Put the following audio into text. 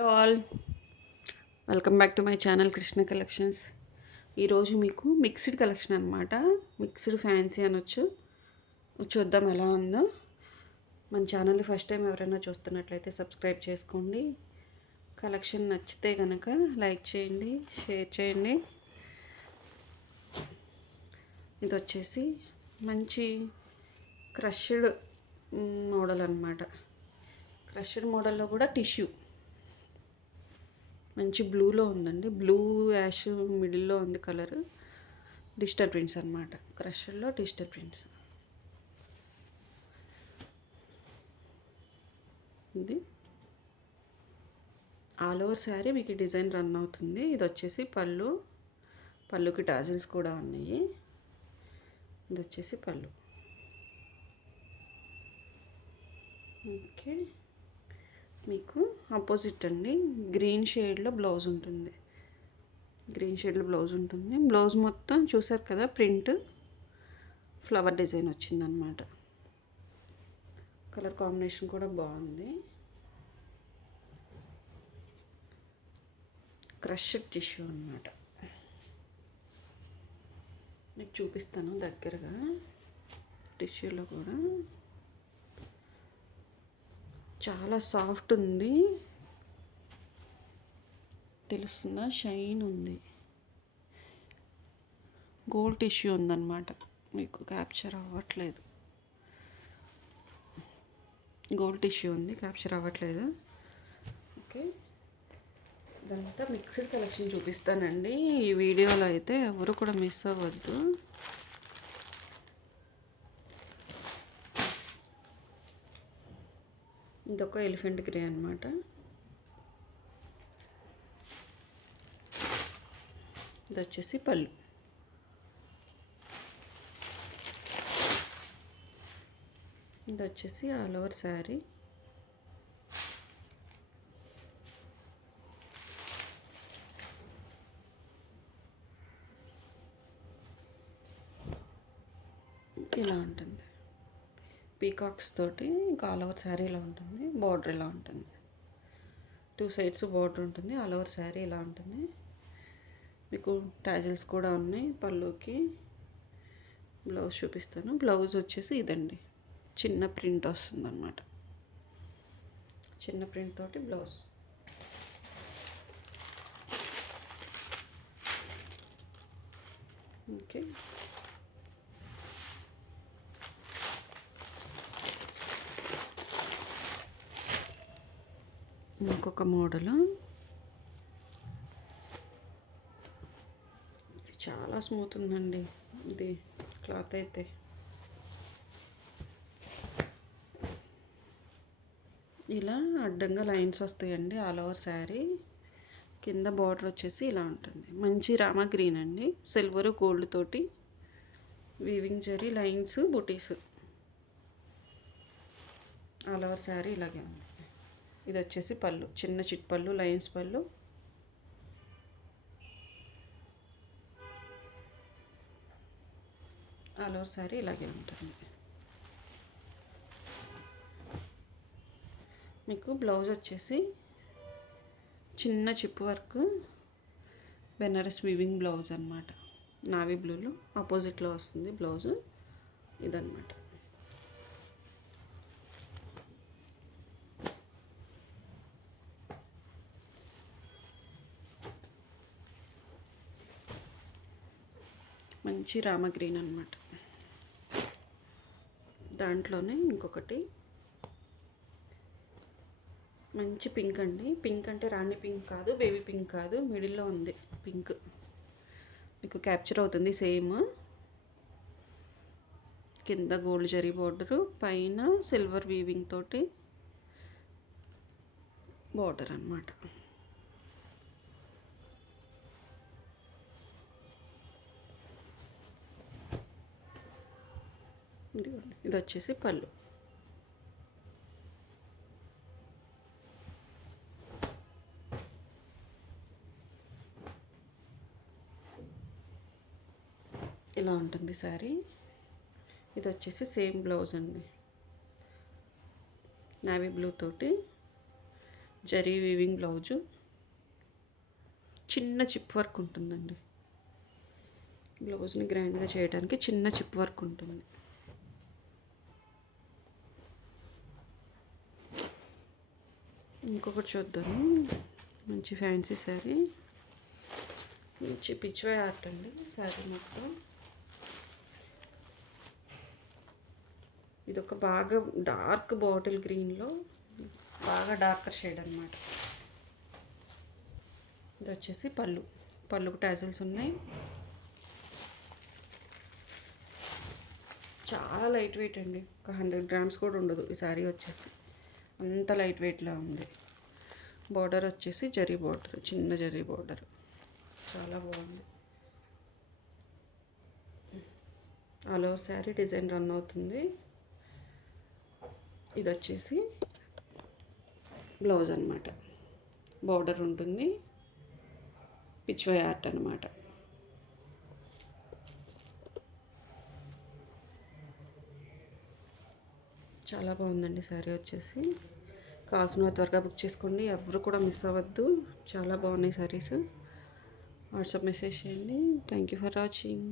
Hello all, welcome back to my channel Krishna collections. ఈరోజు మీకు mixed collection అనమాట. Mixed fancy అనొచ్చు. చూద్దాం ఎలా ఉందో. మన ఛానల్ని ఫస్ట్ టైం ఎవరైనా చూస్తున్నట్లయితే సబ్స్క్రైబ్ చేసుకోండి. కలెక్షన్ నచ్చితే కనుక లైక్ చేయండి, షేర్ చేయండి. ఇది వచ్చేసి మంచి క్రష్డ్ మోడల్ అనమాట. క్రష్డ్ మోడల్లో కూడా టిష్యూ మంచి బ్లూలో ఉందండి. బ్లూ యాష్ మిడిల్లో ఉంది కలర్. డిజిటల్ ప్రింట్స్ అనమాట. క్రష్లో డిజిటల్ ప్రింట్స్. ఇది ఆల్ ఓవర్ శారీ మీకు డిజైన్ రన్ అవుతుంది. ఇది వచ్చేసి పళ్ళుకి టాజిల్స్ కూడా ఉన్నాయి. ఇది వచ్చేసి పళ్ళు. ఓకే, మీకు ఆపోజిట్ అండి గ్రీన్ షేడ్లో బ్లౌజ్ ఉంటుంది. బ్లౌజ్ మొత్తం చూసారు కదా, ప్రింట్ ఫ్లవర్ డిజైన్ వచ్చిందనమాట. కలర్ కాంబినేషన్ కూడా బాగుంది. క్రష్డ్ టిష్యూ అనమాట. మీకు చూపిస్తాను దగ్గరగా. టిష్యూలో కూడా చాలా సాఫ్ట్ ఉంది, తెలుస్తుందా? షైన్ ఉంది. గోల్డ్ టిష్యూ ఉందన్నమాట. మీకు క్యాప్చర్ అవ్వట్లేదు. గోల్డ్ టిష్యూ ఉంది, క్యాప్చర్ అవ్వట్లేదు. ఓకే, ఇదంతా మిక్స్డ్ కలెక్షన్ చూపిస్తానండి ఈ వీడియోలో. అయితే ఎవరు కూడా మిస్ అవ్వద్దు. ఇదొక ఎలిఫెంట్ గ్రే అనమాట. ఇది వచ్చేసి పళ్ళు. ఇది వచ్చేసి ఆల్ ఓవర్ శారీ. ఇలా ఉంటుంది. పీకాక్స్ తోటి ఇంకా ఆల్ ఓవర్ శారీ ఇలా ఉంటుంది. బార్డర్ ఇలా ఉంటుంది. 2 సైడ్స్ బార్డర్ ఉంటుంది. ఆల్ ఓవర్ శారీ ఇలా ఉంటుంది. మీకు టాజిల్స్ కూడా ఉన్నాయి. పళ్ళుకి బ్లౌజ్ చూపిస్తాను. బ్లౌజ్ వచ్చేసి ఇదండి, చిన్న ప్రింట్ వస్తుంది అన్నమాట. చిన్న ప్రింట్ తోటి బ్లౌజ్. ఓకే, ఇంకొక మోడలు. చాలా స్మూత్ ఉందండి ఇది క్లాత్ అయితే. ఇలా అడ్డంగా లైన్స్ వస్తాయండి ఆల్ ఓవర్ శారీ. కింద బార్డర్ వచ్చేసి ఇలా ఉంటుంది. మంచి రామా గ్రీన్ అండి, సిల్వర్ గోల్డ్ తోటి వీవింగ్ జరీ లైన్స్ బుటీస్. ఆల్ ఓవర్ శారీ ఇలాగే ఉంది. ఇది వచ్చేసి పళ్ళు, చిన్న చిట్ పళ్ళు, లైన్స్ పళ్ళు. ఆల్ ఓవర్ శారీ ఇలాగే ఉంటుంది. మీకు బ్లౌజ్ వచ్చేసి చిన్న chip work Banaras weaving blouse అనమాట. నావీ బ్లూలో ఆపోజిట్లో వస్తుంది బ్లౌజ్. ఇదన్నమాట. మంచి రామ గ్రీన్ అనమాట. దాంట్లోనే ఇంకొకటి మంచి పింక్ అండి. పింక్ అంటే రాణి పింక్ కాదు, బేబీ పింక్ కాదు, మిడిల్లో ఉంది పింక్. మీకు క్యాప్చర్ అవుతుంది. సేమ్ కింద గోల్డ్ జరీ బోర్డరు, పైన సిల్వర్ వీవింగ్ తోటి బోర్డర్ అనమాట. ఇది వచ్చేసి పళ్ళు. ఇలా ఉంటుంది శారీ. ఇది వచ్చేసి సేమ్ బ్లౌజ్ అండి, నావీ బ్లూ తోటి జరీ వీవింగ్ బ్లౌజు, చిన్న చిప్ వర్క్ ఉంటుందండి. బ్లౌజ్ని గ్రాండ్గా చేయడానికి చిన్న చిప్ వర్క్ ఉంటుంది. ఇంకొకటి చూద్దాము. మంచి ఫ్యాన్సీ శారీ, మంచి పిచ్వై ఆర్ట్ అండి. శారీ మొత్తం ఇది ఒక బాగా డార్క్ బాటిల్ గ్రీన్లో బాగా డార్కర్ షేడ్ అనమాట. ఇది వచ్చేసి పళ్ళుకు టాజిల్స్ ఉన్నాయి. చాలా లైట్ వెయిట్ అండి. ఒక 100 గ్రామ్స్ కూడా ఉండదు ఈ శారీ వచ్చేసి, అంత లైట్ వెయిట్లా ఉంది. బార్డర్ వచ్చేసి జరీ బార్డర్, చిన్న జరీ బార్డర్, చాలా బాగుంది. All over sari design run అవుతుంది. ఇది వచ్చేసి బ్లౌజ్ అనమాట. బార్డర్ ఉంటుంది, పిచ్వై ఆర్ట్ అనమాట. చాలా బాగుందండి శారీ వచ్చేసి. కావాల్సిన త్వరగా బుక్ చేసుకోండి, ఎవరు కూడా మిస్ అవ్వద్దు. చాలా బాగున్నాయి శారీస్. వాట్సాప్ మెసేజ్ చేయండి. Thank you for watching.